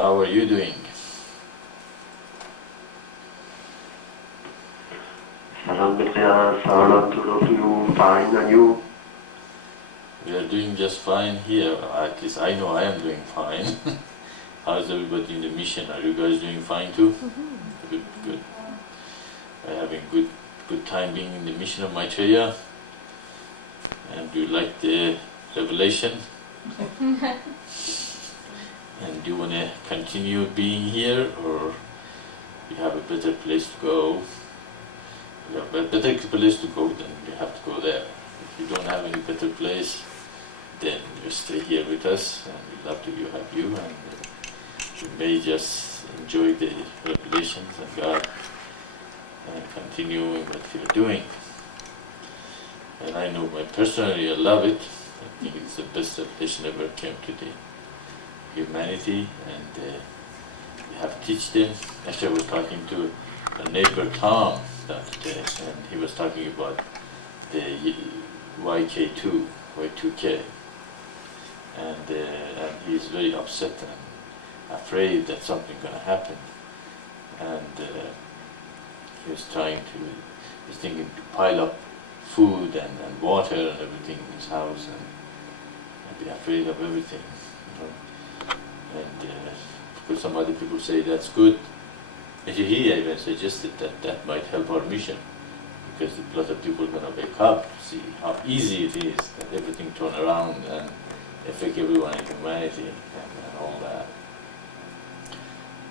How are you doing? Salam Maitreya, salam to all of you, fine, and you? We are doing just fine here. At least I know I am doing fine. How's everybody in the mission? Are you guys doing fine too? Good, good. Are having good time being in the mission of Maitreya? And do you like the revelation? And do you want to continue being here, or you have a better place to go? If you have a better place to go, then you have to go there. If you don't have any better place, then you stay here with us, and we'd love to have you, and you may just enjoy the revelations of God and continue in what you're doing. And I know personally I love it. I think it's the best revelation ever came to the humanity, and we have to teach them. Actually, I was talking to a neighbor, Tom, the other day, and he was talking about the YK2, Y2K, and he's very upset and afraid that something's going to happen, and he was thinking to pile up food and water and everything in his house, and be afraid of everything, you know. And of course some other people say that's good. Actually, he even suggested that might help our mission, because a lot of people are going to wake up to see how easy it is that everything turn around and affect everyone in humanity and all that.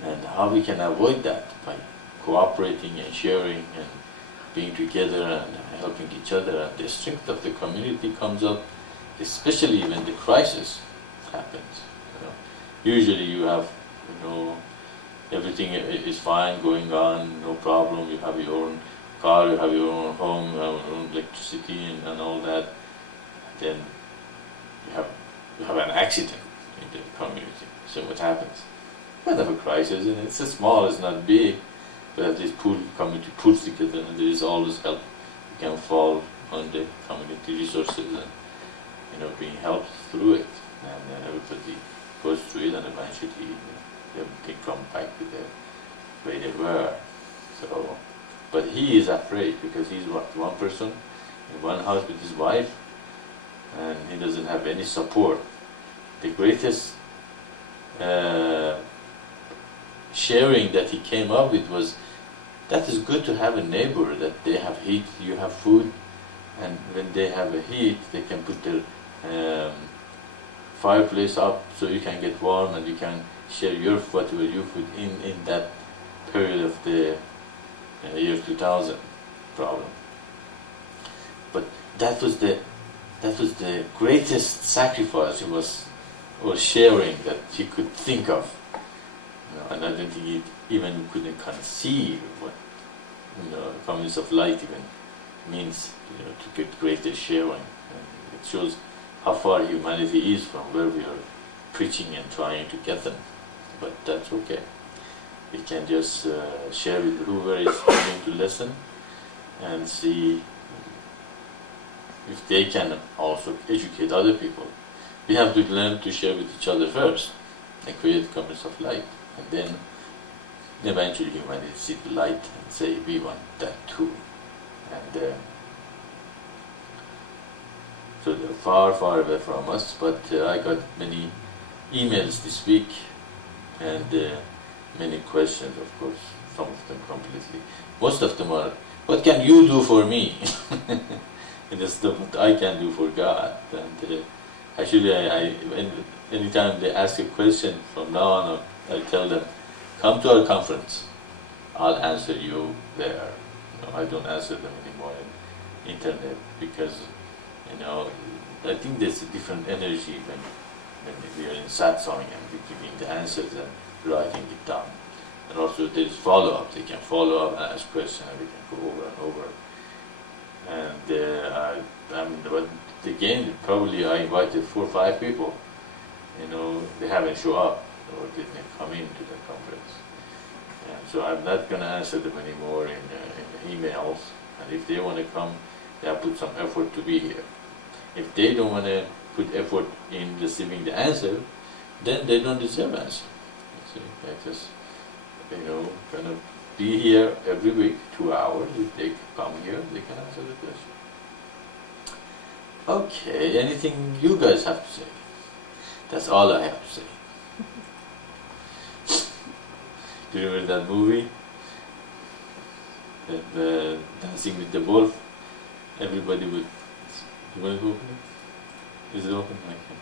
And how we can avoid that by cooperating and sharing and being together and helping each other, and the strength of the community comes up, especially when the crisis happens. You know, usually you have, everything is fine going on, no problem. You have your own car, you have your own home, you have your own electricity and all that. Then you have an accident in the community. So what happens? Kind of a crisis, and it's small, it's not big, but at least community pulls together, and there is always help. You can fall on the community resources and being helped through it, and everybody goes through it, and eventually everything comes back to the way they were. So, but he is afraid because he's one person in one house with his wife, and he doesn't have any support. The greatest sharing that he came up with was, that is good to have a neighbor, that they have heat, you have food, and when they have a heat, they can put their fireplace up so you can get warm, and you can share whatever you food in that period of the year 2000 problem. But that was the greatest sacrifice he was sharing that he could think of. And I don't think he even couldn't conceive what communities of light even means, to get greater sharing. And it shows how far humanity is from where we are preaching and trying to get them. But that's okay. We can just share with whoever is willing to listen and see if they can also educate other people. We have to learn to share with each other first and create communities of light. And then eventually humanity see the light and say, we want that too. And so they're far, far away from us, but I got many emails this week, and many questions, of course, some of them completely. Most of them are, what can you do for me? And that's what I can do for God. And actually, anytime they ask a question from now on, I tell them, come to our conference. I'll answer you there. I don't answer them anymore on internet, because I think there's a different energy when we are in Satsang and we're giving the answers and writing it down. And also there is follow-up. They can follow up and ask questions, and we can go over and over. And but again, probably I invited 4 or 5 people. They haven't shown up or didn't come into the conference. And so I'm not going to answer them anymore in emails. And if they want to come, they have to put some effort to be here. If they don't want to put effort in receiving the answer, then they don't deserve answer. So I just, gonna be here every week, 2 hours. If they come here, they can answer the question. Okay, anything you guys have to say? That's all I have to say. Do you remember that movie? The Dancing with the Wolf? Everybody would... You want to open it? Is it open? Okay.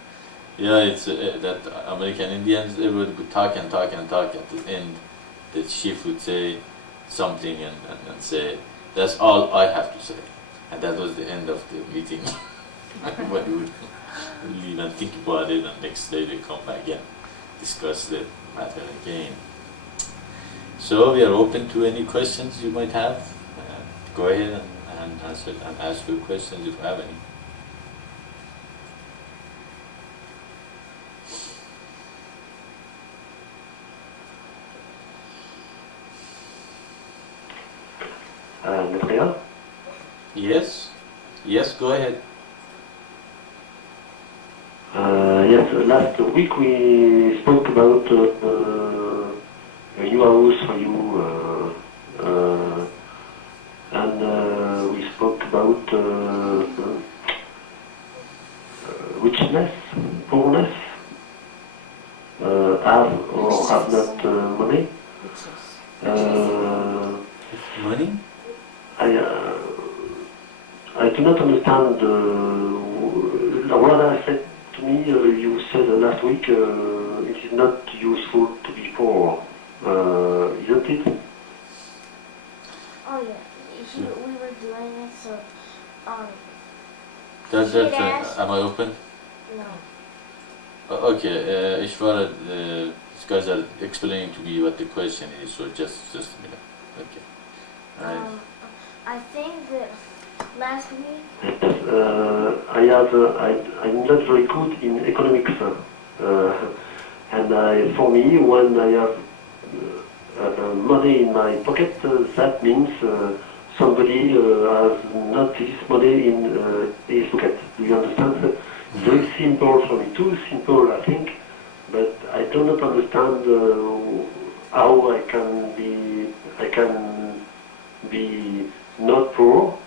Yeah, it's that American Indians, everybody would talk and talk and talk. At the end, the chief would say something and say, that's all I have to say. And that was the end of the meeting. Everybody would leave and think about it, and next day they come back and discuss the matter again. So we are open to any questions you might have. Go ahead and answer and ask your questions if you have any. Maitreya? Yes? Yes, go ahead. Yes, last week we spoke about a new house for you, and we spoke about richness, poorness, have or have not money. Money? I do not understand what I said to me. You said last week it is not useful to be poor, isn't it? Oh yeah, we were doing it, so Am I open? no. Okay, Ishvara, these guys are explaining to me what the question is, so just a minute. Okay. I think that last week. I'm not very good in economics, and for me, when I have money in my pocket, that means somebody has not this money in his pocket. Do you understand? Very simple for me, too simple, I think, but I do not understand how I can be not poor.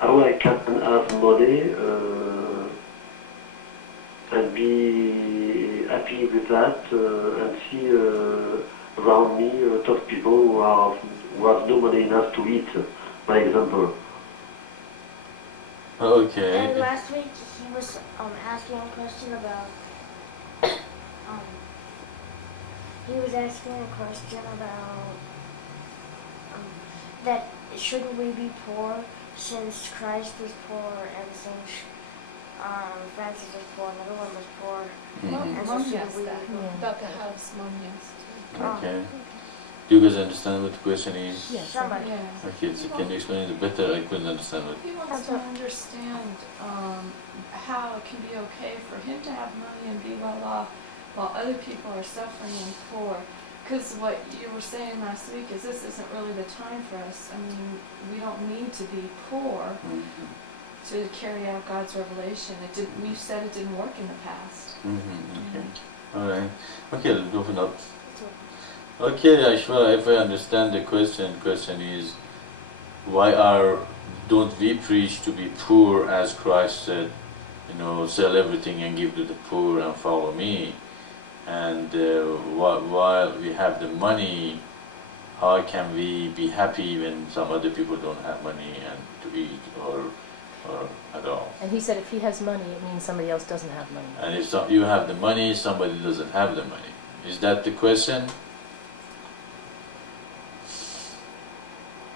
How I can have money and be happy with that and see around me a lot of people who have no money enough to eat, by example. Okay. And last week he was asking a question about that shouldn't we be poor since Christ was poor and since Francis was poor, another one was poor. Mm-hmm. And so Mom should asked we that. be poor? About the house, Mom asked. Okay. Do you guys understand what the question is? Yes. Somebody. Yeah. Okay, so can you explain it better? I couldn't understand what. He wants to understand how it can be okay for him to have money and be well off while other people are suffering and poor. Because what you were saying last week is this isn't really the time for us. I mean, we don't need to be poor to carry out God's revelation. We said it didn't work in the past. Okay. All right. Okay, let's open up. Okay, Aishwarya, if I understand the question is, why don't we preach to be poor as Christ said, sell everything and give to the poor and follow me? And while we have the money, how can we be happy when some other people don't have money and to eat or at all? And he said if he has money, it means somebody else doesn't have money. And if you have the money, somebody doesn't have the money. Is that the question?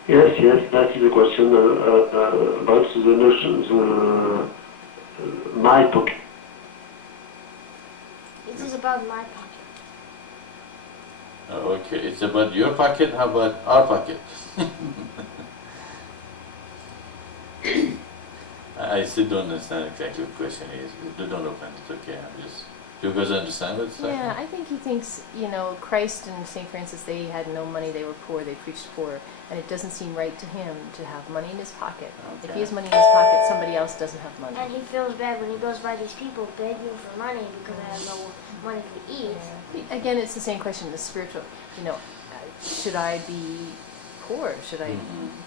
Yes, that is the question about the notion, my pocket. It is about my pocket. Okay, it's about your pocket, how about our pocket? I still don't understand exactly what the question is. Don't open it, okay, I'm just You guys understand what it's like? Yeah, I think he thinks, Christ and St. Francis, they had no money, they were poor, they preached poor, and it doesn't seem right to him to have money in his pocket. If he has money in his pocket, somebody else doesn't have money. And he feels bad when he goes by these people begging for money because they have no money to eat. Yeah. Again, it's the same question, the spiritual, should I be poor? Should I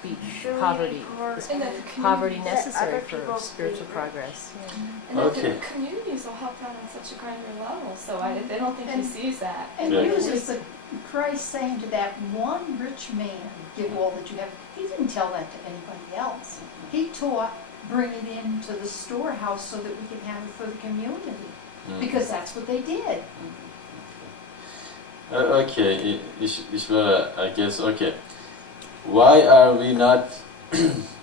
be Should we poverty? be poor? Is And the poverty Let necessary other for people spiritual be progress? And Okay. the communities will help them on such a grander level, so they don't think he sees that. And Right. uses the Christ saying to that one rich man, give all that you have. He didn't tell that to anybody else. He taught, bring it into the storehouse so that we can have it for the community. Because that's what they did. Okay, Ishvara, I guess, okay. Why are we not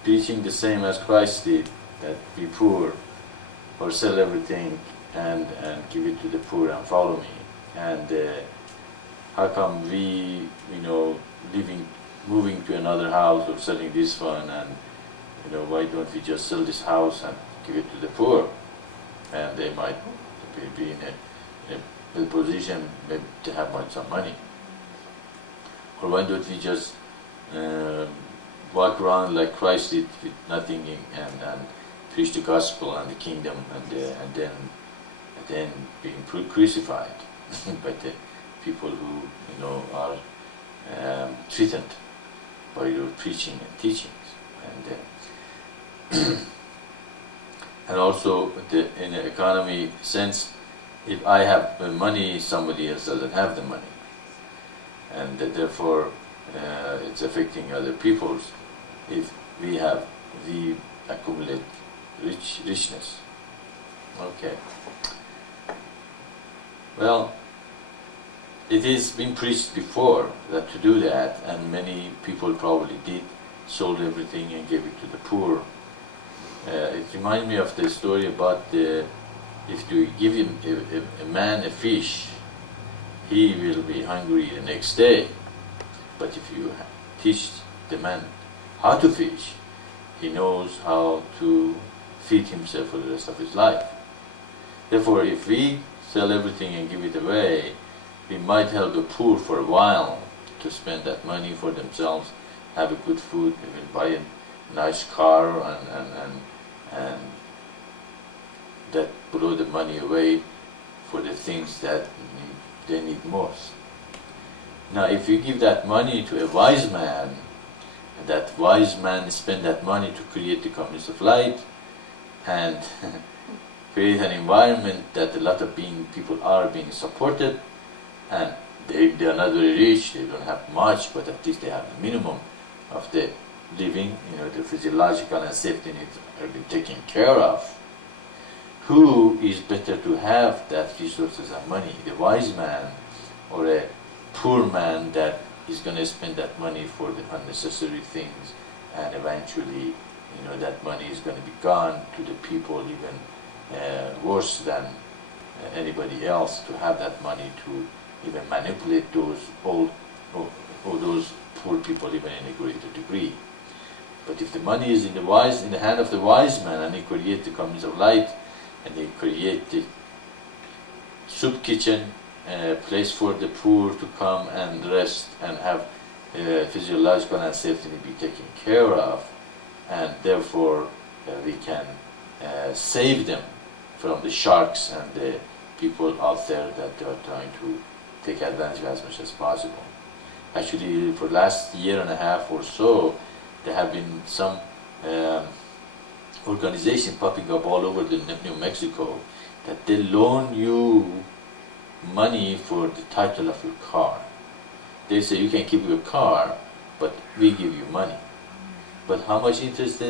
preaching the same as Christ did, that be poor, or sell everything and give it to the poor and follow me? And how come we, moving to another house or selling this one, and why don't we just sell this house and give it to the poor? And they might be in a position maybe to have some money. Or why don't we just walk around like Christ did with nothing and preach the gospel and the kingdom and then being crucified by the people who are threatened by your preaching and teachings, and also in the economy sense, if I have money, somebody else doesn't have the money, and therefore it's affecting other people's. If we accumulate richness. Okay. Well, it has been preached before that to do that, and many people probably did, sold everything and gave it to the poor. It reminds me of the story about if you give him a man a fish, he will be hungry the next day. But if you teach the man how to fish, he knows how to feed himself for the rest of his life. Therefore, if we sell everything and give it away, we might help the poor for a while to spend that money for themselves, have a good food, even buy a nice car, and that blow the money away for the things that they need most. Now, if you give that money to a wise man, and that wise man spend that money to create the communities of light and create an environment that a lot of people are being supported, and they are not very rich, they don't have much, but at least they have the minimum of the living, the physiological and safety needs are being taken care of. Who is better to have that resources and money, the wise man or a poor man that is going to spend that money for the unnecessary things, and eventually, that money is going to be gone to the people even worse than anybody else, to have that money to even manipulate those old or those poor people even in a greater degree. But if the money is in the hand of the wise man, and he create the communities of light, and he create the soup kitchen, a place for the poor to come and rest and have physiological and safety be taken care of, and therefore we can save them from the sharks and the people out there that are trying to take advantage of as much as possible. Actually, for the last year and a half or so, there have been some organizations popping up all over New Mexico that they loan you money for the title of your car. They say you can keep your car, but we give you money. But how much interest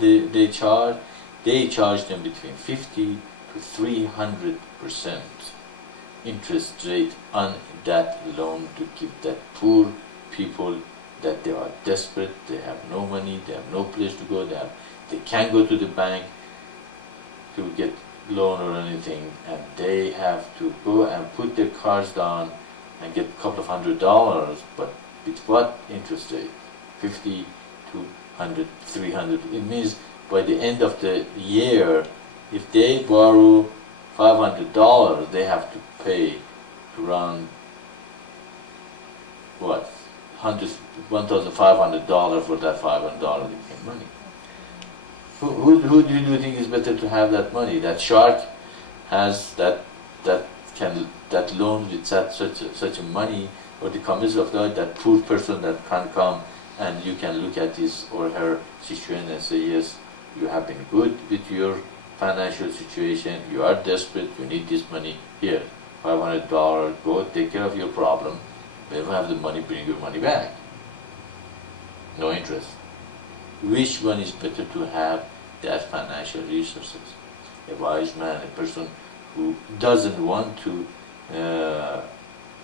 they charge? They charge them between 50 to 300% interest rate on that loan to give that poor people that they are desperate, they have no money, they have no place to go, they can't go to the bank to get loan or anything, and they have to go and put their cars down and get a couple of $100, but with what interest rate? 50 to 100, 300. It means by the end of the year, if they borrow $500, they have to pay around what, $1,500 for that $500 in money. Who do you think is better to have that money? That shark has that loan with such a money, or the commercial of that poor person that can come and you can look at his or her situation and say, yes, you have been good with your financial situation, you are desperate, you need this money, here, $500, go take care of your problem. When you have the money, bring your money back. No interest. Which one is better to have that financial resources? A wise man, a person who doesn't want to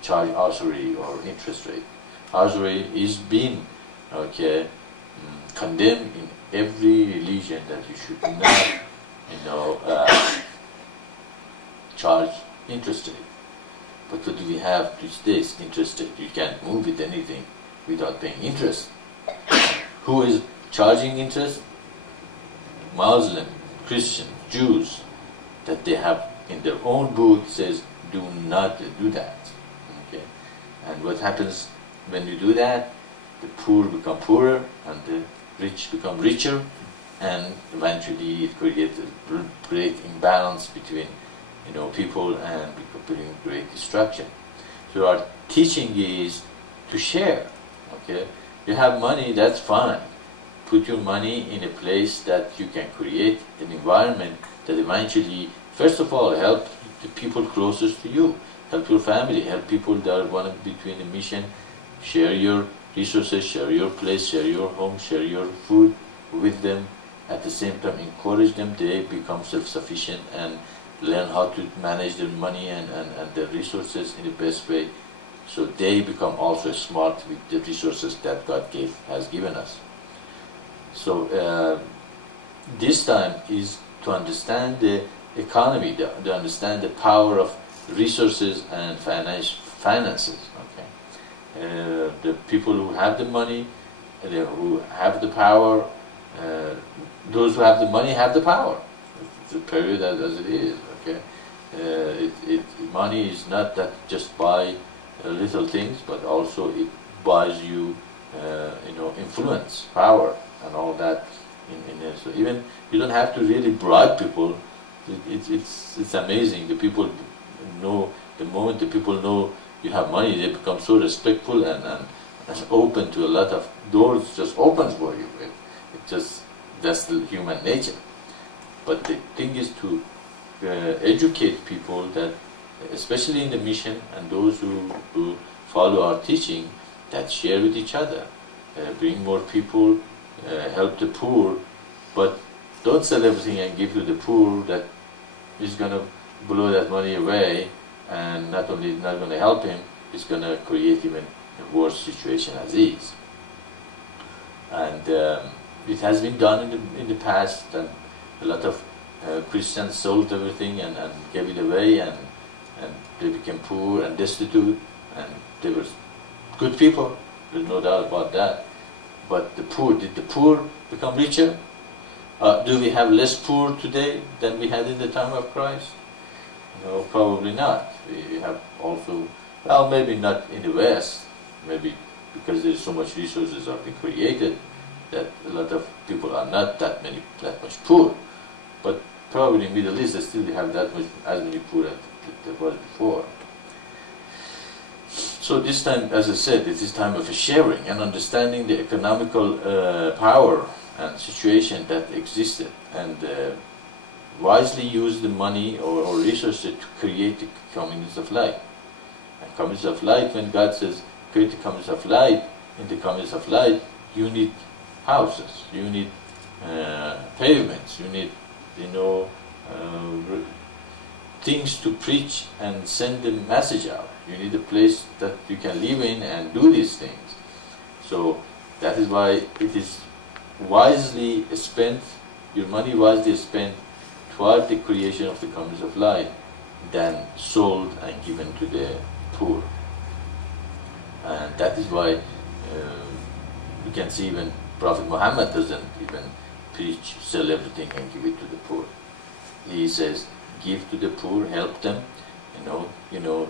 charge usury or interest rate. Usury is being condemned in every religion, that you should not charge interest rate. But what do we have these days? Interest rate. You can't move with anything without paying interest. Who is charging interest? Muslim, Christian, Jews, that they have in their own book says, do not do that. Okay? And what happens when you do that? The poor become poorer and the rich become richer, and eventually it creates a great imbalance between people, and bring great destruction. So our teaching is to share. Okay? You have money, that's fine. Put your money in a place that you can create an environment that eventually, first of all, help the people closest to you, help your family, help people that are one between the mission, share your resources, share your place, share your home, share your food with them. At the same time, encourage them, they become self-sufficient and learn how to manage their money and their resources in the best way, so they become also smart with the resources that God has given us. So this time is to understand the economy, to understand the power of resources and finances. Okay, the people who have the money, who have the power, those who have the money have the power. The period as it is. Okay, money is not that just buy little things, but also it buys you, influence, power, and all that. So even you don't have to really bribe people. It's amazing. The people know, the moment the people know you have money, they become so respectful and open to a lot of doors. Just opens for you. That's the human nature. But the thing is to educate people, that especially in the mission and those who follow our teaching, that share with each other, bring more people, help the poor, but don't sell everything and give to the poor that is going to blow that money away, and not only not going to help him, it's going to create even a worse situation as is. And it has been done in the past, and a lot of Christians sold everything and gave it away, and they became poor and destitute, and they were good people, there's no doubt about that. But did the poor become richer? Do we have less poor today than we had in the time of Christ? No, probably not. We have also, well, maybe not in the West, maybe because there's so much resources are being created that a lot of people are not that much poor. But probably in the Middle East, they still have as many poor as there was before. So this time, as I said, it is time of sharing and understanding the economical power and situation that existed, and wisely use the money or resources to create the communities of light. And communities of light, when God says create the communities of light, in the communities of light, you need houses, you need pavements, you need things to preach and send the message out. You need a place that you can live in and do these things. So that is why it is wisely spent, your money wisely spent toward the creation of the communities of light than sold and given to the poor. And that is why you can see even Prophet Muhammad doesn't even preach, sell everything and give it to the poor. He says, give to the poor, help them,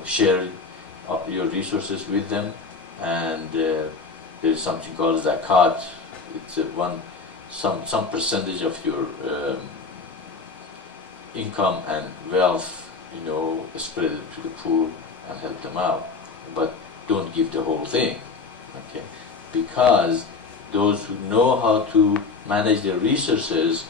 share your resources with them, and there is something called zakat. It's some percentage of your income and wealth, spread it to the poor and help them out. But don't give the whole thing, okay? Because those who know how to manage their resources,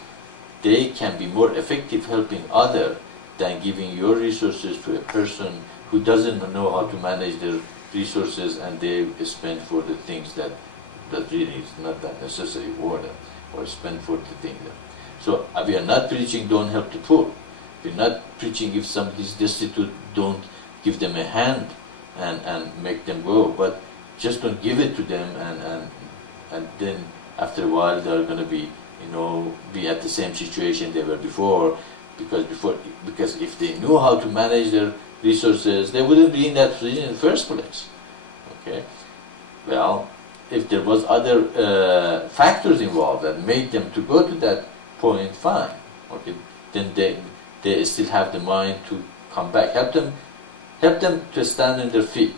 they can be more effective helping others than giving your resources to a person who doesn't know how to manage their resources, and they spend for the things that really is not that necessary for them, or spend for the things that. So we are not preaching don't help the poor. We're not preaching if somebody is destitute, don't give them a hand and make them go, but just don't give it to them, and then after a while they're going to be at the same situation they were before, because if they knew how to manage their resources, they wouldn't be in that position in the first place. Okay, well, if there was other factors involved that made them to go to that point, fine. Okay, then they still have the mind to come back. Help them to stand on their feet.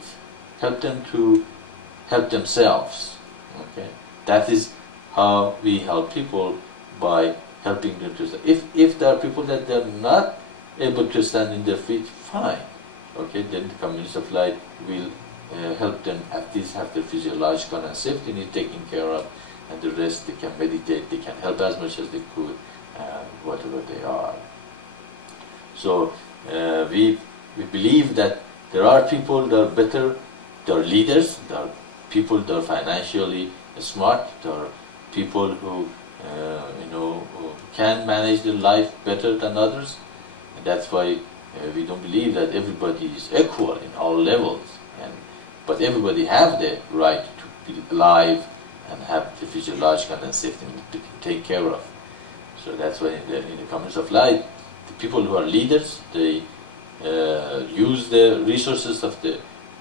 Help them to help themselves. Okay, that is how we help people, by helping them to. If there are people that they're not able to stand in their feet, fine. Okay, then the communities of light will help them at least have their physiological and safety needs taken care of, and the rest they can meditate, they can help as much as they could, whatever they are. So we believe that there are people that are better, there are leaders, there are people that are financially smart, there are people who who can manage their life better than others, and that's why we don't believe that everybody is equal in all levels, but everybody have the right to be alive and have the physiological and safety to take care of. So that's why in the communities of light, the people who are leaders, they use the resources of the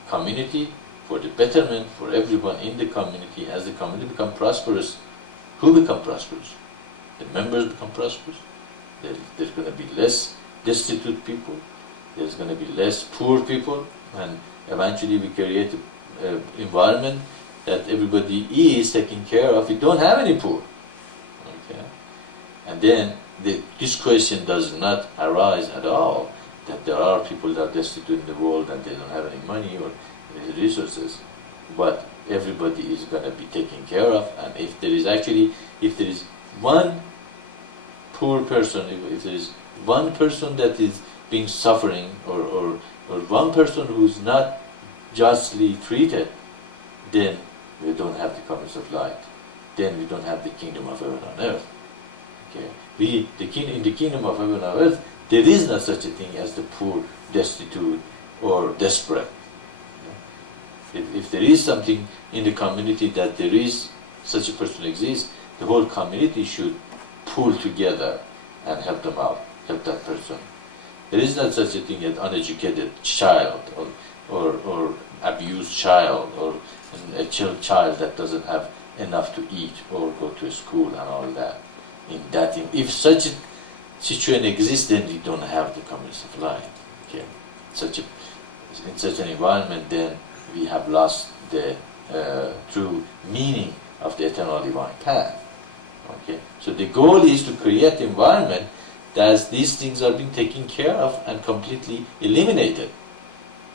community for the betterment for everyone in the community. As the community become prosperous, who become prosperous? The members become prosperous. There's going to be less destitute people. There's going to be less poor people, and eventually we create an environment that everybody is taken care of. We don't have any poor. Okay, and then this question does not arise at all, that there are people that are destitute in the world and they don't have any money or any resources, but everybody is going to be taken care of. And if there is one poor person, if there is one person that is being suffering, or one person who is not justly treated, then we don't have the communities of light. Then we don't have the kingdom of heaven on earth. Okay, in the kingdom of heaven on earth, there is no such a thing as the poor, destitute, or desperate. If there is something in the community that there is such a person exists, the whole community should pull together and help them out, help that person. There is not such a thing as uneducated child, or abused child, or a child that doesn't have enough to eat or go to school and all that. If such a situation exists, then we don't have the communities of light. Okay, in such an environment, then we have lost the true meaning of the eternal divine path. Okay, so the goal is to create an environment that these things are being taken care of and completely eliminated.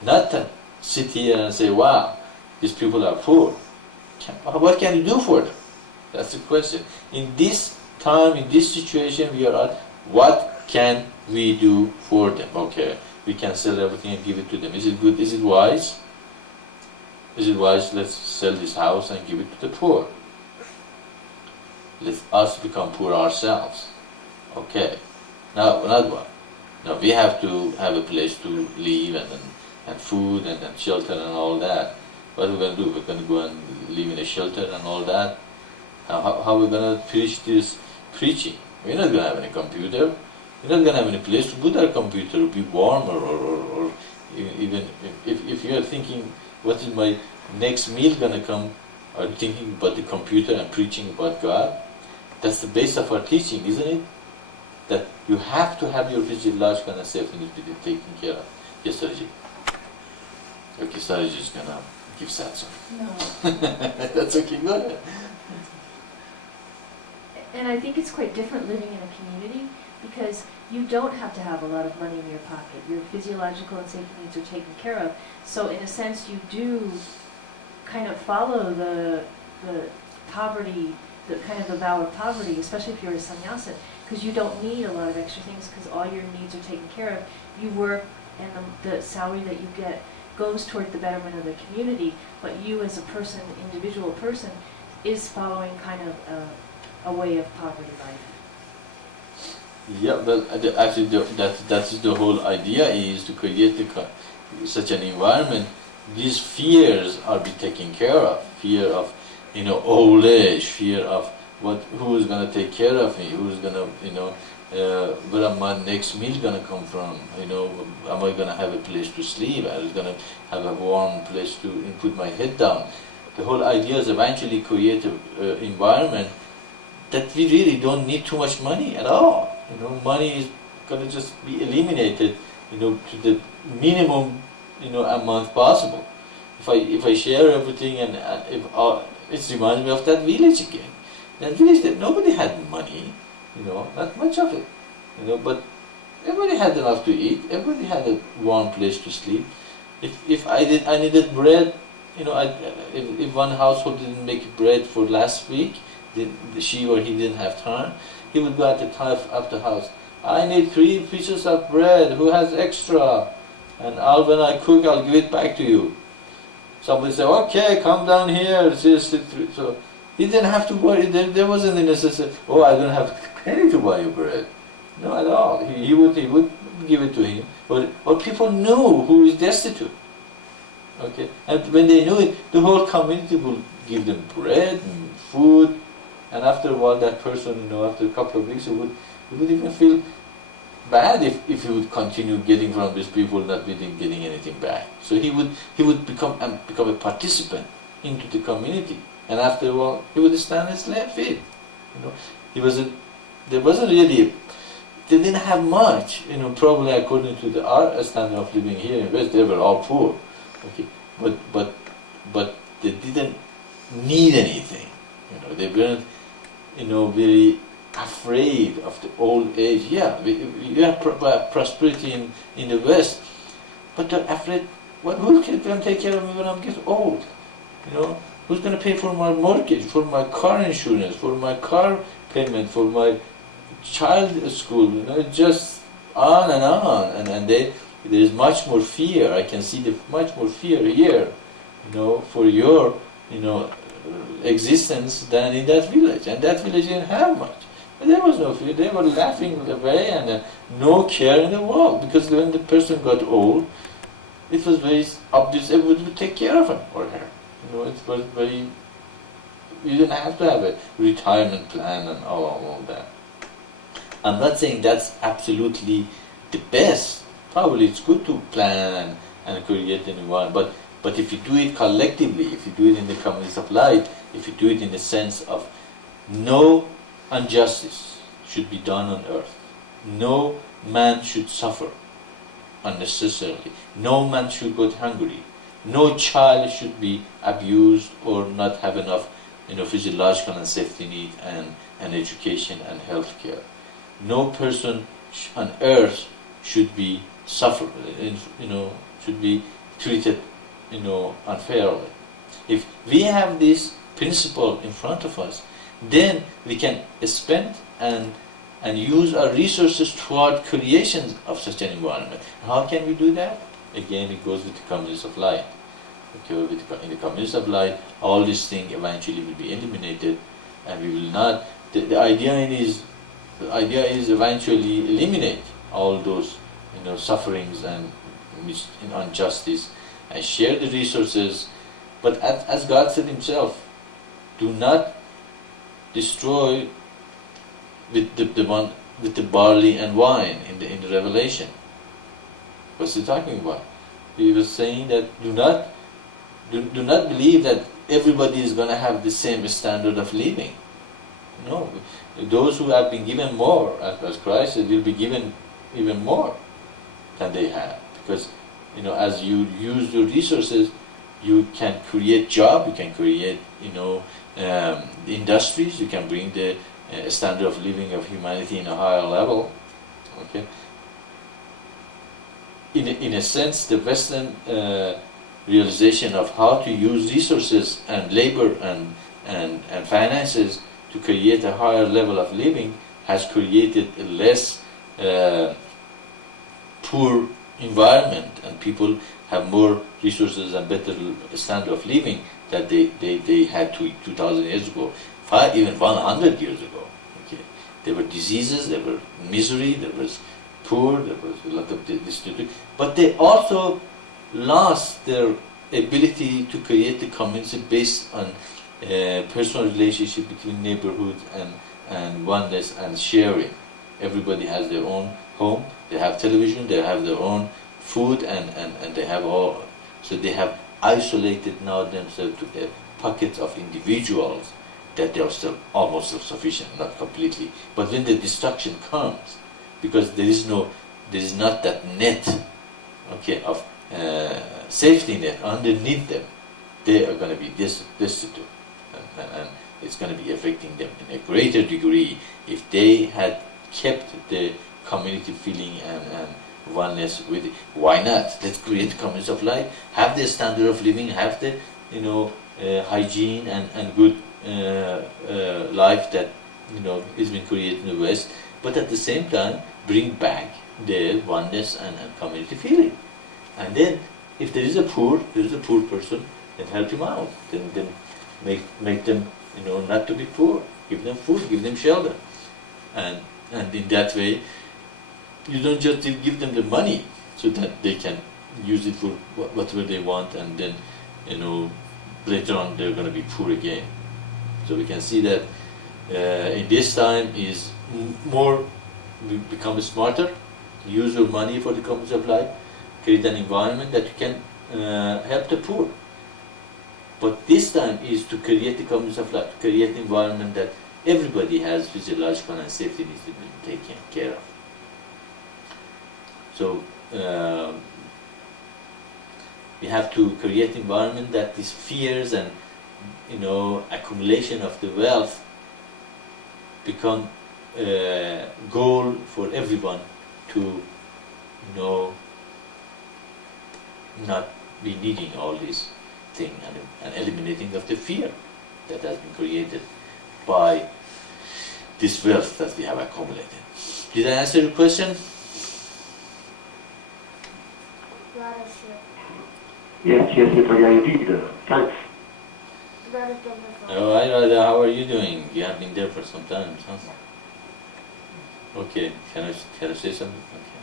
Not to sit here and say, wow, these people are poor. What can you do for them? That's the question. In this time, in this situation we are at, what can we do for them? Okay, we can sell everything and give it to them. Is it good? Is it wise? Is it wise? Let's sell this house and give it to the poor. Let us become poor ourselves. Okay. Now, not what? Now we have to have a place to live and food and shelter and all that. What are we going to do? We're going to go and live in a shelter and all that? How are we going to preach this preaching? We're not going to have any computer. We're not going to have any place to put our computer to be warmer, or even if you're thinking, what is my next meal going to come? Are you thinking about the computer and preaching about God? That's the base of our teaching, isn't it? that you have to have your physiological and safety needs taken care of. Yes, Sarji. Okay, Sarji is gonna give satsang. No. That's okay, go ahead. And I think it's quite different living in a community because you don't have to have a lot of money in your pocket. Your physiological and safety needs are taken care of. So in a sense, you do kind of follow the poverty, the kind of the vow of poverty, especially if you're a sannyasin, because you don't need a lot of extra things because all your needs are taken care of. You work and the salary that you get goes toward the betterment of the community, but you as a person, individual person, is following kind of a way of poverty life. Yeah, well, actually, that is the whole idea, is to create such an environment. These fears are be taken care of. Fear of, old age. Fear of who is going to take care of me? Who is going to, where am my next meal going to come from? Am I going to have a place to sleep? Am I going to have a warm place to put my head down? The whole idea is eventually create an environment that we really don't need too much money at all. Money is going to just be eliminated, to the minimum, amount possible. If I share everything, and it reminds me of that village again. That village that nobody had money, not much of it, but everybody had enough to eat. Everybody had a warm place to sleep. If I needed bread, if one household didn't make bread for last week, she or he didn't have time, he would go at the top of the house. I need 3 pieces of bread. Who has extra? And when I cook, I'll give it back to you. Somebody said, okay, come down here. So he didn't have to worry. There wasn't the necessity. Oh, I don't have penny to buy you bread. No, at all. He would give it to him. Or people knew who is destitute. Okay, and when they knew it, the whole community would give them bread and food. And after a while, that person, after a couple of weeks, he would even feel bad if he would continue getting from these people not getting anything back. So he would become a participant into the community. And after a while, he would stand his left feet. There wasn't really. They didn't have much. Probably according to our standard of living here in West, they were all poor. Okay, but they didn't need anything. They weren't, very afraid of the old age. Yeah, you have prosperity in the West, but they're afraid. Who's going to take care of me when I get old? Who's going to pay for my mortgage, for my car insurance, for my car payment, for my child school? Just on and on, and there is much more fear. I can see much more fear here, for your, existence than in that village. And that village didn't have much. But there was no fear. They were laughing away and no care in the world. Because when the person got old, it was very obvious everybody would take care of him or her. It was very. You didn't have to have a retirement plan and all that. I'm not saying that's absolutely the best. Probably it's good to plan and create an environment, but if you do it collectively, if you do it in the communities of light, if you do it in the sense of no injustice should be done on earth, no man should suffer unnecessarily, no man should go hungry, no child should be abused or not have enough physiological and safety need and education and health care. No person on earth should be suffer, should be treated, unfairly. If we have this principle in front of us, then we can spend and use our resources toward creation of such an environment. How can we do that? Again, it goes with the communities of light. Okay, in the communities of light, all these things eventually will be eliminated, and we will not. The idea is eventually eliminate all those sufferings and injustice, and share the resources. But as God said Himself, do not destroy with the barley and wine in the Revelation. What's He talking about? He was saying that do not believe that everybody is going to have the same standard of living. No, those who have been given more, as Christ said, will be given even more than they have. Because, as you use your resources, you can create job, you can create, industries, you can bring the standard of living of humanity in a higher level. Okay. In a sense, the Western realization of how to use resources and labor and finances to create a higher level of living has created a less poor environment, and people have more resources and better standard of living that they had 2,000 years ago, even 100 years ago. Okay. There were diseases, there were misery, there was poor, there was a lot of this, but they also lost their ability to create the community based on personal relationship between neighborhood and oneness and sharing. Everybody has their own home, they have television, they have their own food, and they have all, so they have isolated now themselves to the pockets of individuals that they are still almost self-sufficient, not completely. But when the destruction comes, because there is not that net, okay, of safety net underneath them, they are going to be destitute, and it's going to be affecting them in a greater degree if they had kept the community feeling and oneness with it. Why not? Let's create communities of life, have the standard of living, have the hygiene and good life that has been created in the West, but at the same time bring back the oneness and community feeling. And then if there is a poor person, then help him out. Then make them not to be poor. Give them food, give them shelter. And in that way, you don't just give them the money so that they can use it for whatever they want, and then later on they're going to be poor again. So we can see that in this time is more, we become smarter, use your money for the community of life, create an environment that you can help the poor. But this time is to create the community of life, to create an environment that everybody has physiological and safety needs to be taken care of. So we have to create an environment that these fears and accumulation of the wealth become a goal for everyone to not be needing all these things, and eliminating of the fear that has been created by this wealth that we have accumulated. Did I answer your question? Yes, Maitreya, you did. Thanks. Oh, hi Radha, how are you doing? You have been there for some time, huh? Okay, can I say something? Okay.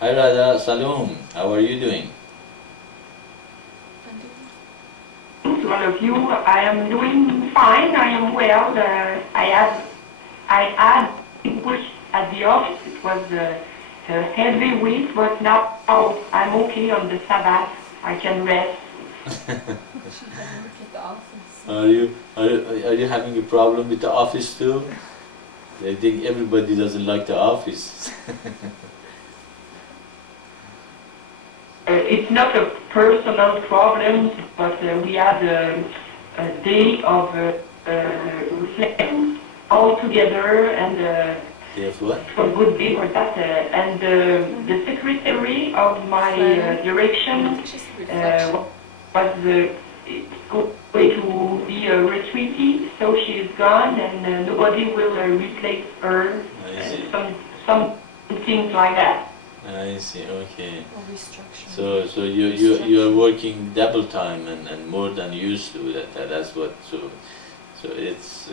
Hi Radha, Salom, how are you doing? To all of you, I am doing fine. I am well. I had push at the office. It was a heavy week, but now I'm okay on the Sabbath. I can rest. Are you having a problem with the office too? I think everybody doesn't like the office. It's not a personal problem, but we had a day of reflection all together, and Day of what? a good day for that. And the secretary of my direction was going to be a retreatee, so she is gone, and nobody will replace her. Some things like that. I see. Okay. Or restructuring. So you are working double time and more than used to. That's what. So it's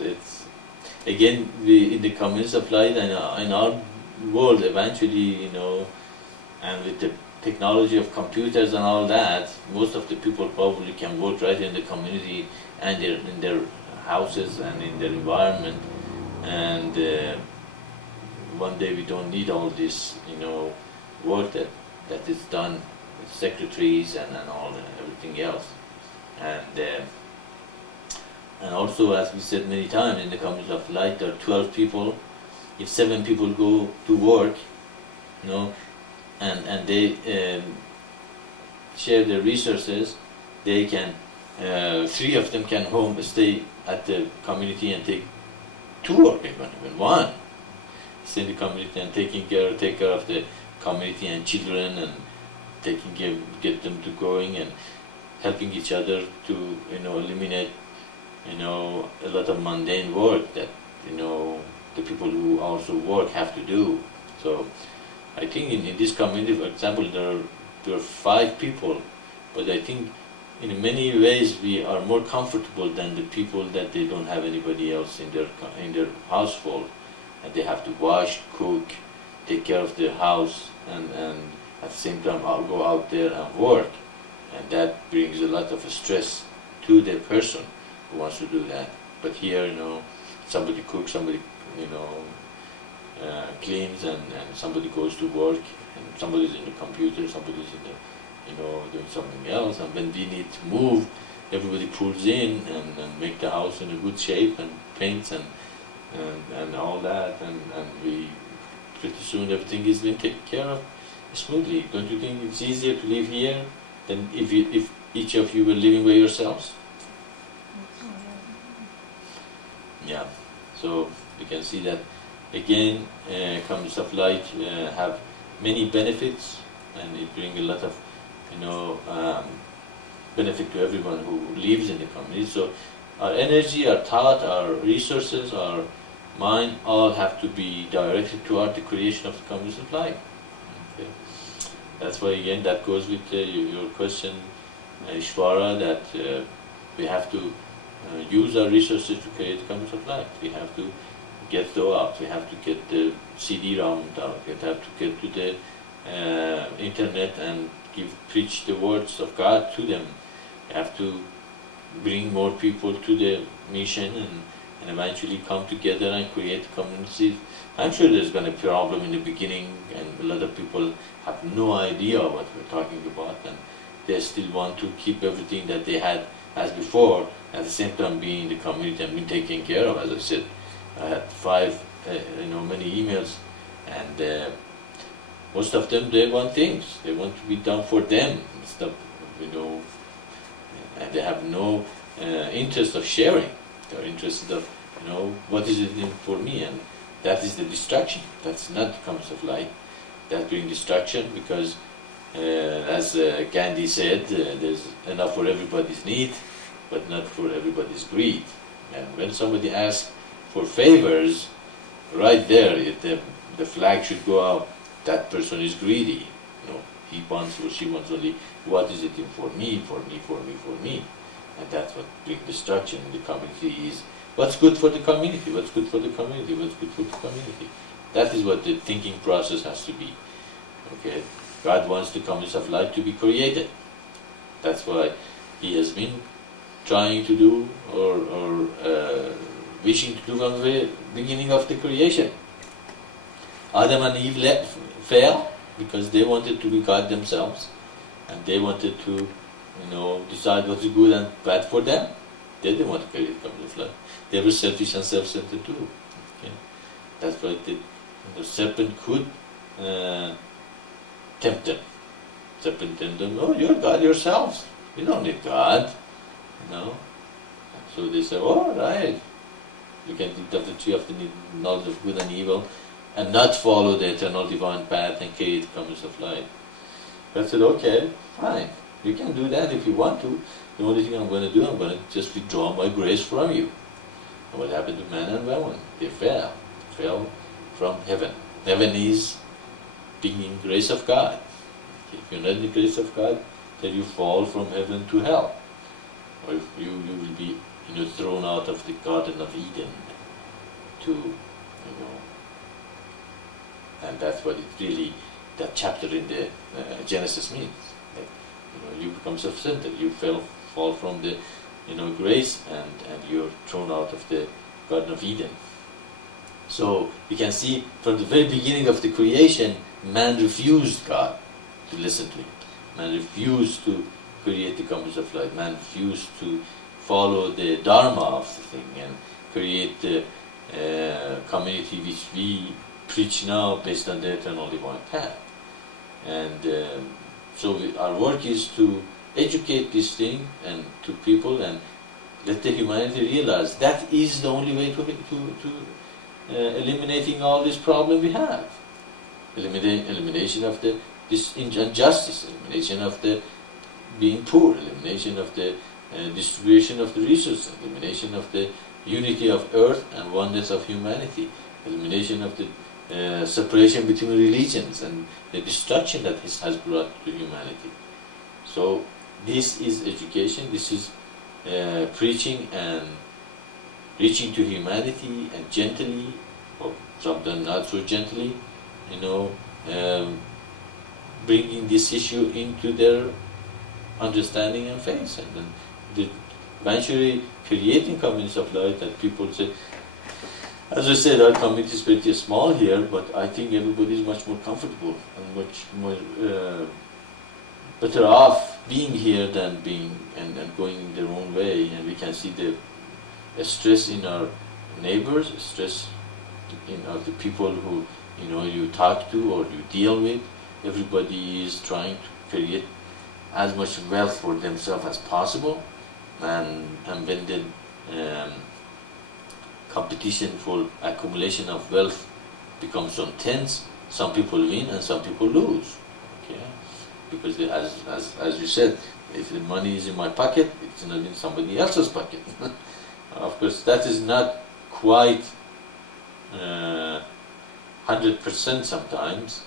again, we in the communist of light and in our world eventually, and with the technology of computers and all that, most of the people probably can work right in the community and in their houses and in their environment, and one day we don't need all this, work that is done with secretaries and all everything else. And And also, as we said many times, in the community of light, there are 12 people. If 7 people go to work, and they share their resources, they can, 3 of them can stay at the community and take 2 or even 1. Stay in the community and take care of the community and children, and get them to going and helping each other to eliminate a lot of mundane work that the people who also work have to do. So I think in this community, for example, there are 5 people, but I think in many ways we are more comfortable than the people that they don't have anybody else in their household, and they have to wash, cook, take care of their house, and at the same time go out there and work, and that brings a lot of stress to the person who wants to do that. But here, somebody cooks, somebody cleans, and somebody goes to work, and somebody's in the computer, somebody's in the doing something else, and when we need to move, everybody pulls in and make the house in a good shape and paints and all that, and we pretty soon everything is being taken care of smoothly. Don't you think it's easier to live here than if each of you were living by yourselves? Yeah. So you can see that again, communities of light have many benefits, and it brings a lot of benefit to everyone who lives in the community. So our energy, our thought, our resources, our mind all have to be directed toward the creation of the communities of light. Okay. That's why again that goes with your question, Ishvara, that we have to use our resources to create the communities of light. We have to get the out, we have to get the CD-ROM out, we have to get to the internet and preach the words of God to them. We have to bring more people to the mission and eventually come together and create communities. I'm sure there's going to be a problem in the beginning, and a lot of people have no idea what we're talking about, and they still want to keep everything that they had as before, at the same time being in the community and being taken care of. As I said, I had 5, many emails, and most of them, they want things. They want to be done for them, stuff, and they have no interest of sharing. They're interested of, what is it in for me, and that is the distraction. That's not the commerce of light. That brings distraction because, as Gandhi said, there's enough for everybody's need, but not for everybody's greed. And when somebody asks for favors, right there, the flag should go out. That person is greedy. He wants or she wants only what is it in for me, for me, for me, for me. And that's what brings destruction in the community is what's good for the community, what's good for the community, what's good for the community. That is what the thinking process has to be. Okay? God wants the communities of light to be created. That's why He has been trying to do or wishing to do from the beginning of the creation. Adam and Eve failed because they wanted to be God themselves, and they wanted to, decide what's good and bad for them. They didn't want to create the community of light. They were selfish and self-centered too. Okay? That's why the serpent could tempt them. Serpent tempted them, oh, you're God yourselves. You don't need God. So they said, all right, you can eat of the tree of the knowledge of good and evil and not follow the eternal divine path and create the communities of light. God said, okay, fine. You can do that if you want to. The only thing I'm going to do, I'm going to just withdraw my grace from you. And what happened to man and woman? They fell from heaven. Heaven is being in grace of God. If you're not in the grace of God, then you fall from heaven to hell. Or you will be thrown out of the Garden of Eden to, and that's what it really, that chapter in the Genesis means. That, you become self-centered, you fall from the grace, and you're thrown out of the Garden of Eden. So you can see from the very beginning of the creation, man refused God to listen to him. Man refused to create the communities of light. Man refused to follow the dharma of the thing and create the community which we preach now based on the eternal divine path. And so our work is to educate this thing and to people and let the humanity realize that is the only way to eliminating all this problem we have. Elimination of this injustice, elimination of the being poor, elimination of the distribution of the resources, elimination of the unity of earth and oneness of humanity, elimination of the separation between religions and the destruction that this has brought to humanity. So this is education, this is preaching and reaching to humanity and gently, or sometimes not so gently, bringing this issue into their understanding and faith, and then eventually creating communities of light that people say, as I said, our community is pretty small here, but I think everybody is much more comfortable and much more better off being here than being and going their own way. And we can see the stress in our neighbors, stress in the people who you talk to or you deal with. Everybody is trying to create as much wealth for themselves as possible, and when the competition for accumulation of wealth becomes so intense, some people win and some people lose. Okay? Because as you said, if the money is in my pocket, it's not in somebody else's pocket. Of course, that is not quite 100% sometimes.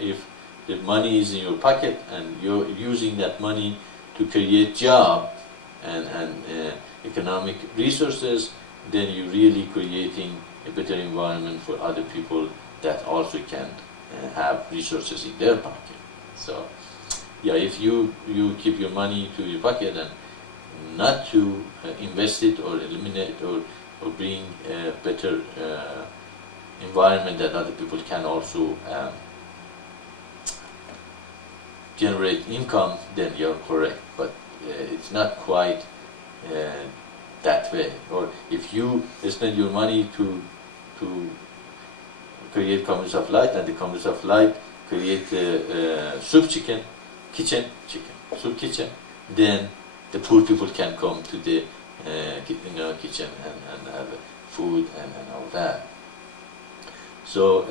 If the money is in your pocket and you're using that money to create job and economic resources, then you're really creating a better environment for other people that also can have resources in their pocket. So, yeah, if you keep your money to your pocket and not to invest it or eliminate or bring a better environment that other people can also generate income, then you're correct. But it's not quite that way. Or if you spend your money to create communities of light, and the communities of light create soup kitchen, then the poor people can come to the kitchen and have food and all that. So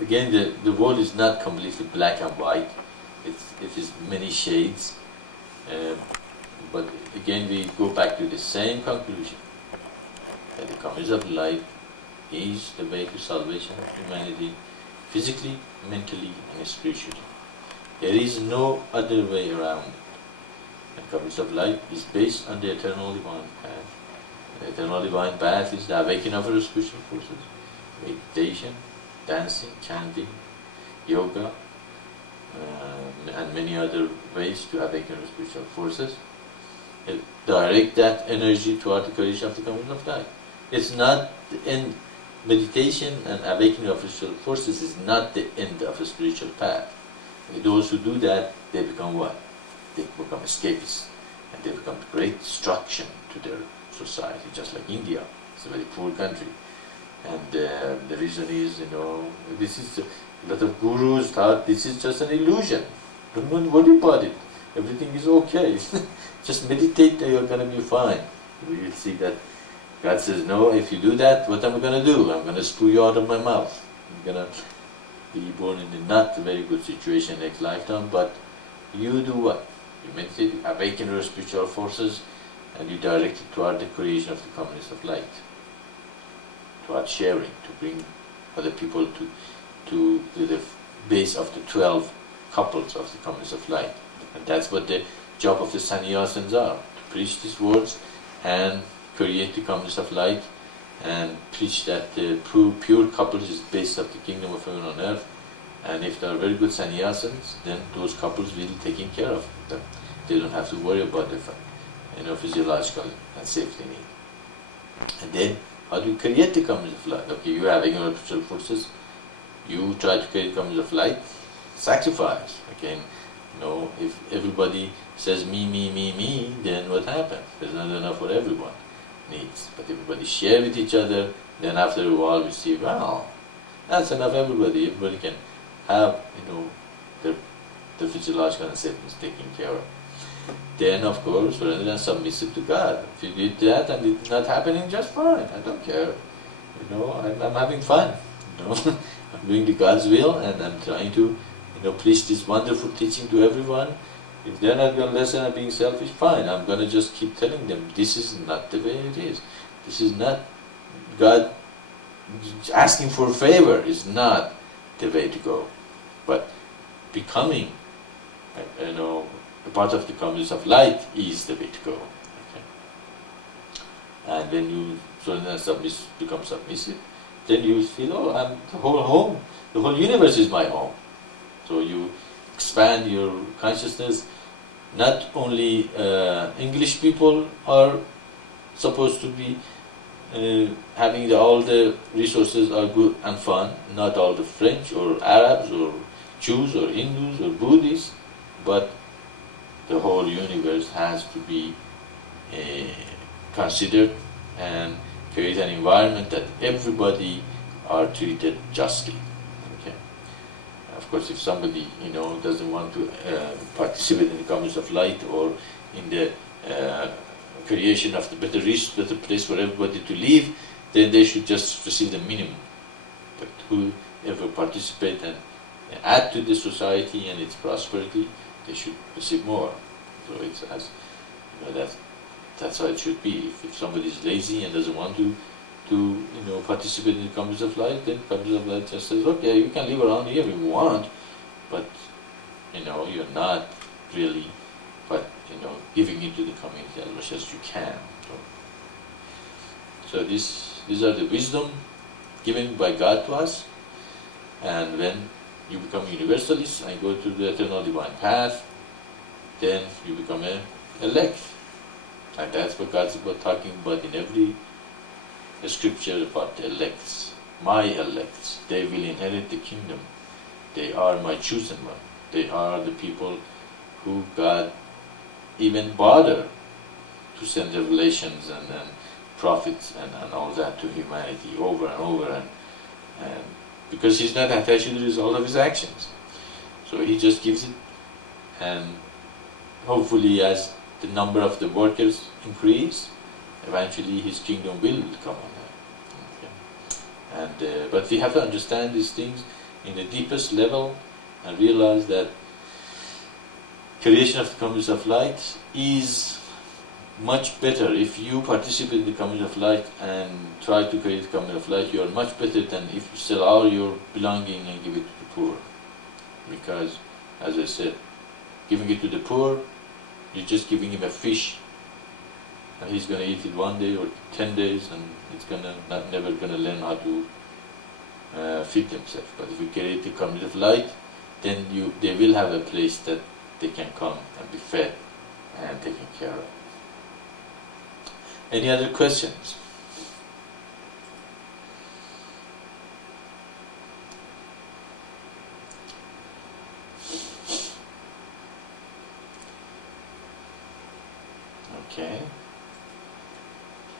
again, the world is not completely black and white. It is many shades. But again, we go back to the same conclusion, that the communities of light is the way to salvation of humanity, physically, mentally, and spiritually. There is no other way around it. The communities of light is based on the eternal divine path. The eternal divine path is the awakening of our spiritual forces, meditation, dancing, chanting, yoga, and many other ways to awaken our spiritual forces. Direct that energy toward the creation of the community of light. It's not the end. Meditation and awakening of spiritual forces is not the end of a spiritual path. Those who do that, they become what? They become escapists, and they become great destruction to their society, just like India. It's a very poor country. And the reason is, this is a lot of gurus thought this is just an illusion. Don't worry about it. Everything is okay. Just meditate and you're going to be fine. You'll see that God says, no, if you do that, what am I going to do? I'm going to spew you out of my mouth. I'm going to be born in a not very good situation next lifetime, but you do what? You meditate, you awaken your spiritual forces, and you direct it toward the creation of the communities of light, toward sharing, to bring other people to the base of the 12 couples of the communities of light. And that's what the job of the sannyasins are, to preach these words and create the communities of light and preach that the pure couples is the base of the kingdom of heaven on earth. And if they are very good sannyasins, then those couples will be taken care of them. They don't have to worry about the physiological and safety need. And then, how do you create the communities of light? Okay, you have your spiritual forces, you try to create communities of light, sacrifice. Again, If everybody says me, then what happens? There's not enough for everyone needs. But everybody share with each other, then after a while we see, well, that's enough everybody. Everybody can have, their physiological necessities taken care of. Then, of course, surrender and submissive to God. If you did that and it's not happening, just fine. I don't care. I'm having fun. I'm doing the God's will, and I'm trying to, preach this wonderful teaching to everyone. If they're not going to listen and being selfish, fine. I'm going to just keep telling them, this is not the way it is. This is not God asking for a favor is not the way to go. But becoming, a part of the communities of light is the way to go. Okay? And when you surrender and become submissive, then you feel, I'm the whole home. The whole universe is my home. So you expand your consciousness. Not only English people are supposed to be having all the resources are good and fun, not all the French or Arabs or Jews or Hindus or Buddhists, but the whole universe has to be considered and create an environment that everybody are treated justly. Okay. Of course, if somebody doesn't want to participate in the communities of light or in the creation of the better place for everybody to live, then they should just receive the minimum. But whoever participate and add to the society and its prosperity, they should receive more. So it's as that's how it should be. If somebody is lazy and doesn't want to participate in the communities of light, then communities of light just says, okay, you can live around here if you want, but you're not really, but giving into the community as much as you can. So these are the wisdom given by God to us, and when you become universalist and go to the eternal divine path, then you become an elect. And that's what God's about talking about in every scripture about the elects. My elects, they will inherit the kingdom. They are my chosen one. They are the people who God even bother to send revelations and prophets and all that to humanity over and over, and because He's not attached to the result of His actions. So He just gives it, and hopefully as the number of the workers increase, eventually His kingdom will come on earth. Okay. But we have to understand these things in the deepest level and realize that creation of the communities of light is much better. If you participate in the community of light and try to create a community of light, you are much better than if you sell all your belonging and give it to the poor. Because, as I said, giving it to the poor, you're just giving him a fish, and he's going to eat it 1 day or 10 days, and it's never going to learn how to feed themselves. But if you create the community of light, then they will have a place that they can come and be fed and taken care of. Any other questions? Okay.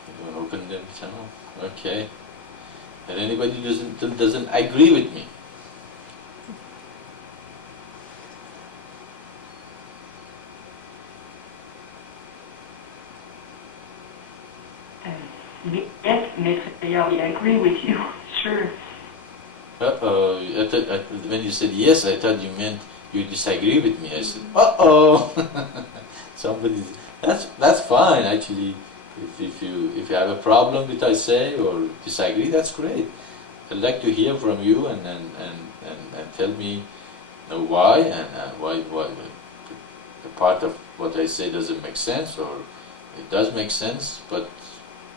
You want to open the channel? Okay. And anybody doesn't agree with me? Yes, Maitreya, I agree with you, sure. Uh-oh, when you said yes, I thought you meant you disagree with me. I said, uh-oh, that's fine actually. If you have a problem with what I say or disagree, that's great. I'd like to hear from you and tell me why and why the part of what I say doesn't make sense, or it does make sense, but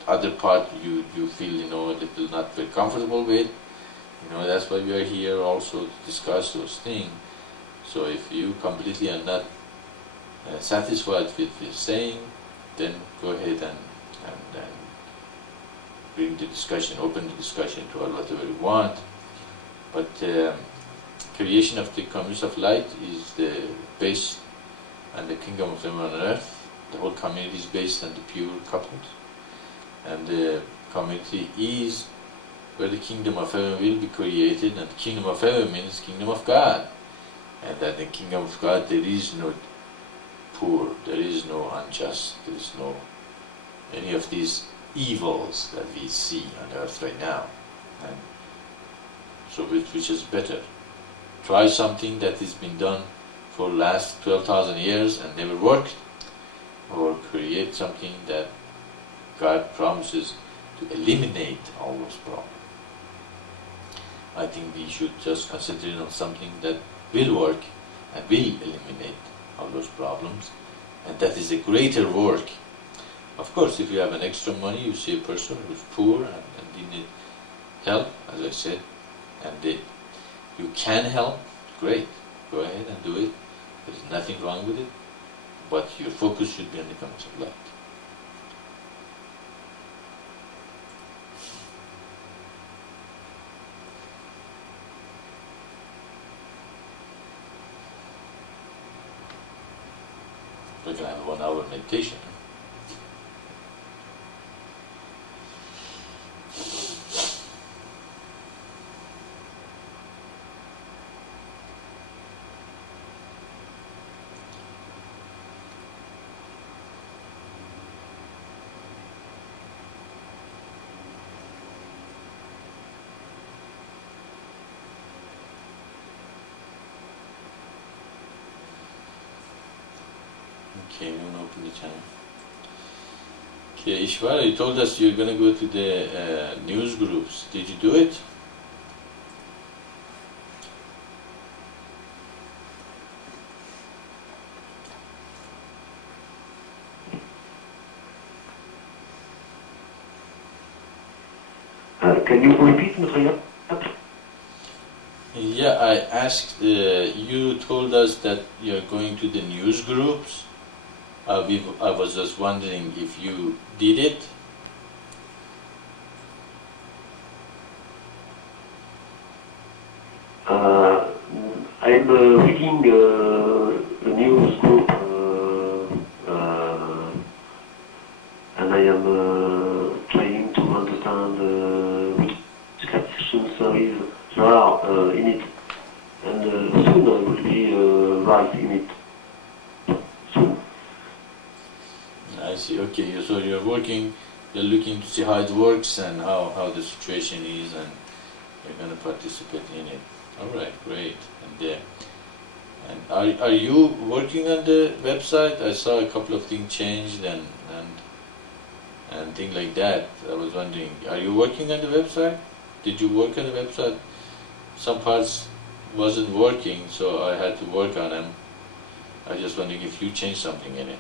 other part you feel a little not very comfortable with. That's why we are here also to discuss those things. So if you completely are not satisfied with what you're saying, then go ahead and bring the discussion, open the discussion to whatever you want. But creation of the communities of light is the base and the kingdom of heaven on earth. The whole community is based on the pure couples, and the community is where the kingdom of heaven will be created, and the kingdom of heaven means kingdom of God, and that in the kingdom of God there is no poor, there is no unjust, there is no any of these evils that we see on earth right now. And so which is better? Try something that has been done for the last 12,000 years and never worked, or create something that God promises to eliminate all those problems. I think we should just concentrate on something that will work and will eliminate all those problems, and that is a greater work. Of course, if you have an extra money, you see a person who's poor and they need help, as I said, and you can help, great, go ahead and do it. There's nothing wrong with it, but your focus should be on the comings of light. We're going to have a 1 hour meditation. Okay, we want to open the channel. Okay, Ishvara, you told us you're going to go to the news groups. Did you do it? Can you repeat, Maitreya? Yeah, I asked, you told us that you're going to the news groups. I was just wondering if you did it. I'm reading the news group and I am trying to understand which classification series there are in it, and soon I will be right in it. Soon. I see, okay, so you're looking to see how it works and how the situation is, and you're going to participate in it. Alright, great. And are you working on the website? I saw a couple of things changed and things like that. I was wondering, are you working on the website? Did you work on the website? Some parts wasn't working, so I had to work on them. I was just wondering if you changed something in it.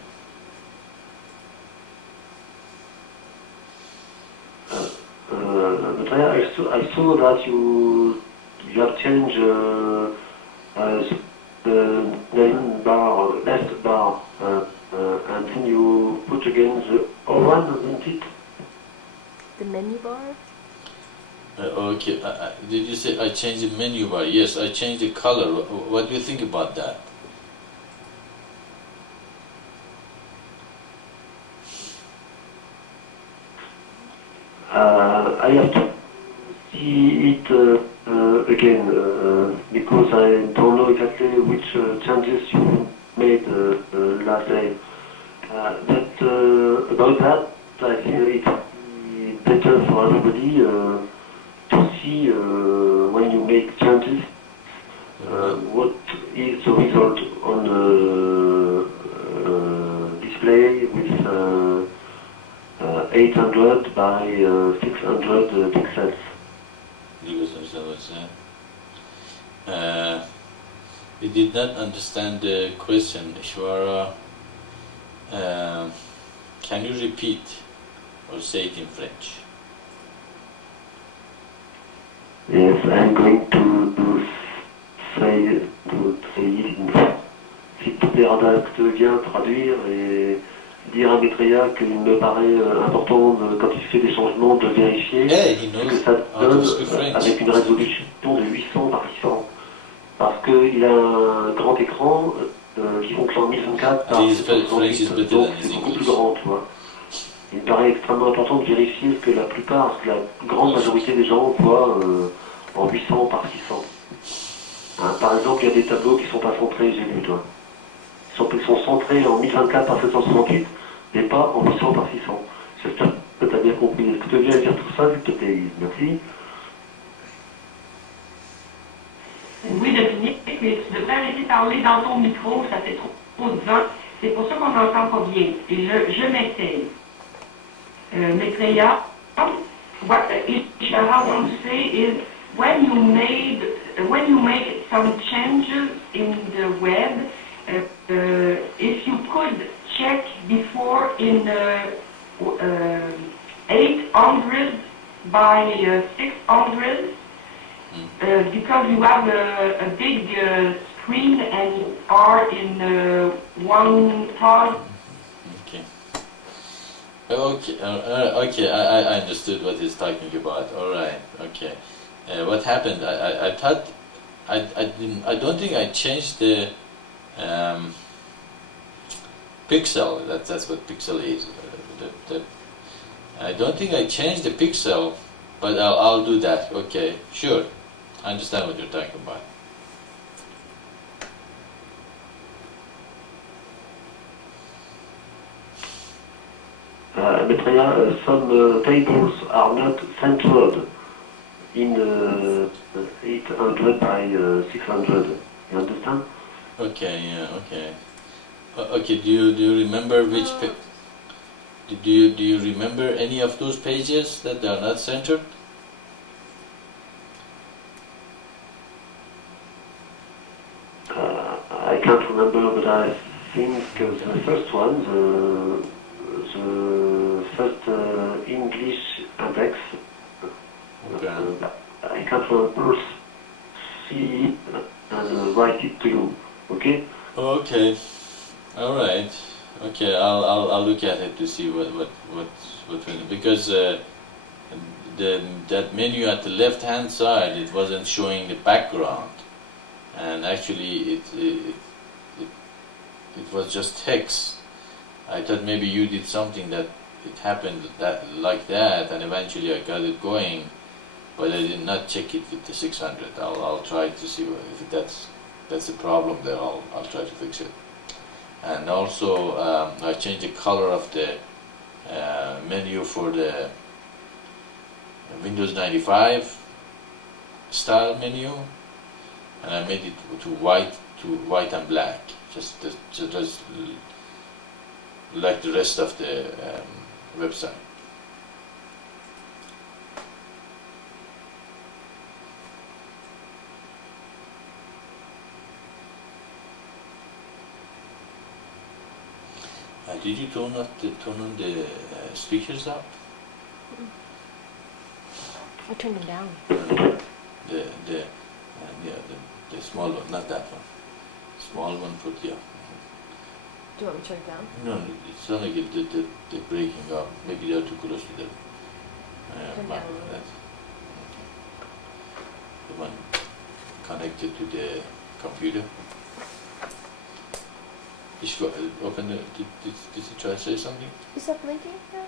I saw that you have changed the name bar, left bar, and then you put again the O1, isn't it? The menu bar? Okay, did you say I changed the menu bar? Yes, I changed the color. What do you think about that? I have to see it again because I don't know exactly which changes you made last day. But about that, I feel it's better for everybody to see when you make changes what is the result on the display with 800 by 600 pixels. You guys understand what I'm saying? We did not understand the question, Ishvara. Can you repeat or say it in French? Yes, I'm going to say it. S'il te plaît, Radak, viens traduire et dire à Maitreya qu'il me paraît important, quand il fait des changements, de vérifier Yeah, he ce knows que ça how to donne speak French. avec une résolution de 800 par 600. Parce qu'il a un grand écran qui fonctionne en 1024 par His French is 768, better donc than c'est his beaucoup plus English. grand, tu vois. Il me paraît extrêmement important de vérifier ce que la plupart, ce que la grande majorité des gens voient en 800 par 600. Hein, par exemple, il y a des tableaux qui ne sont pas centrés, j'ai vu, toi. Ils sont centrés en 1024 par 768, mais pas en 800 par 600. J'espère que tu as bien compris. Est-ce que tu veux bien dire tout ça, s'il te plaît? Merci. Oui, Dominique, mais tu devrais arrêter de parler dans ton micro, ça fait trop de vent. C'est pour ça qu'on n'entend pas bien. Et je m'essaye. Maitreya, what Ishara wants to say is when you make some changes in the web, if you could check before in 800 by 600, because you have a big screen and are in 1000. Okay. Okay, I understood what he's talking about. All right, okay. What happened? I thought I don't think I changed the pixel. That's what pixel is. I don't think I changed the pixel, but I'll do that. Okay, sure. I understand what you're talking about. Maitreya, some tables are not centered in 800 by 600. You understand? Okay, yeah, okay. Okay, do you remember which do you remember any of those pages that are not centered? I can't remember, but I think the first one, the first English index, Okay. I can't remember, see it and write it to you, okay? Okay. All right. Okay, I'll look at it to see what because that menu at the left hand side, it wasn't showing the background, and actually it was just text. I thought maybe you did something that it happened like that, and eventually I got it going, but I did not check it with the 600. I'll try to see if that's the problem there. I'll try to fix it. And also I changed the color of the menu for the Windows 95 style menu, and I made it to white and black, just like the rest of the website. Did you turn on the speakers up? I turned them down. The small one, not that one. Small one for yeah. Do you want me to turn it down? No, it's not like they're breaking up. Maybe they're too close to the Turn mic. down a little. That's the one connected to the computer. Open the. Did you try to say something? Is that blinking now?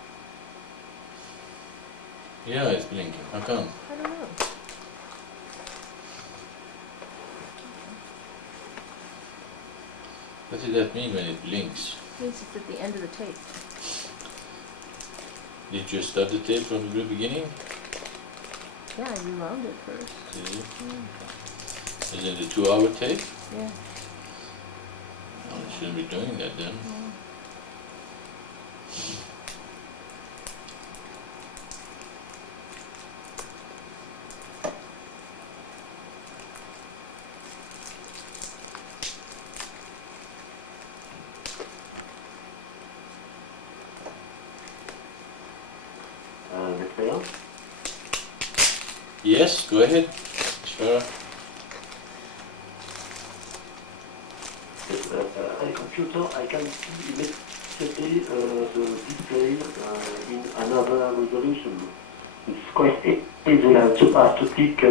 Yeah, it's blinking. How come? I don't know. What does that mean when it blinks? It means it's at the end of the tape. Did you start the tape from the very beginning? Yeah, you wound it first. Did you? Mm. Is it a 2-hour tape? Yeah. Oh, I shouldn't be doing that then. Mm. Maitreya? Yes, go ahead. Sure. A computer, I can see immediately the display in another resolution. It's quite easy. I just have to click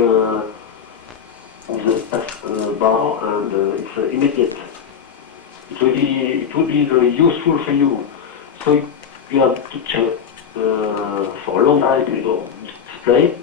on the bar, and it's immediate. It will be very useful for you. So you have to check for a long time, you know, display.